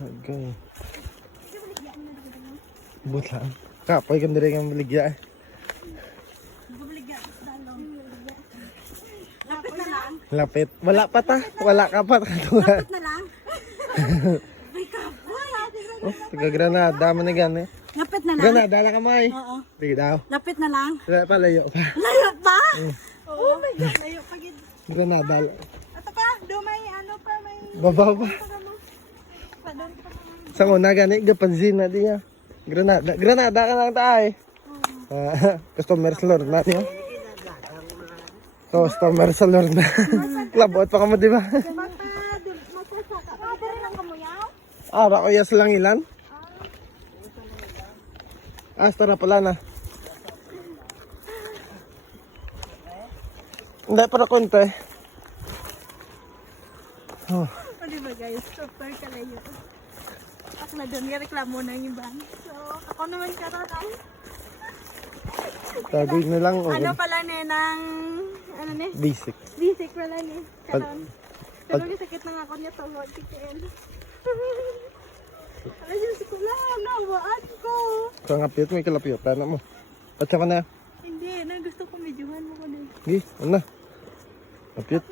Okay. Buta. Kapoy kam dire kang baligya. Lapit na lang. Lapit. Wala pa ta. Wala ka pa katungan. Lapit na lang. May kapoy. Oh, taga Granada man ni gani. Lapit na lang. Granada lang kamay. Oo. Sige daw. Lapit na lang. Wala pa layo pa. Layo pa? Oh my God, layo pa gid. Granada. Ato pa, do may ano pa, may... Babaw pa. Pa doon pa. Sa una gani gapansin na diya. Granada. Granada ka lang tayo. Customer sa Lord na niya. Customer sa Lord na. Labot pa ka mo, di ba? Magpasaka. Dali lang kamuyaw? Ara ko yas lang ilan. Asta na pala na. Hindi para konti. Oh. O diba guys, super kalayo. Ako na doon, reklamo na yung iba. So, ako naman karoon. Tagoy na lang. Oh. Ano pala ne, ng... Ano ne? Basic. Basic pala ne. Karoon. Pero sakit na nga ako niya tawag si Ken. Ayun, si Kula, nawaan ko. Ito nga piyot, may kalapiyot. Tana mo. Patsa ka na. Hindi, na gusto ko medyohan mo ko din. Gi, ano na? Kapiyot.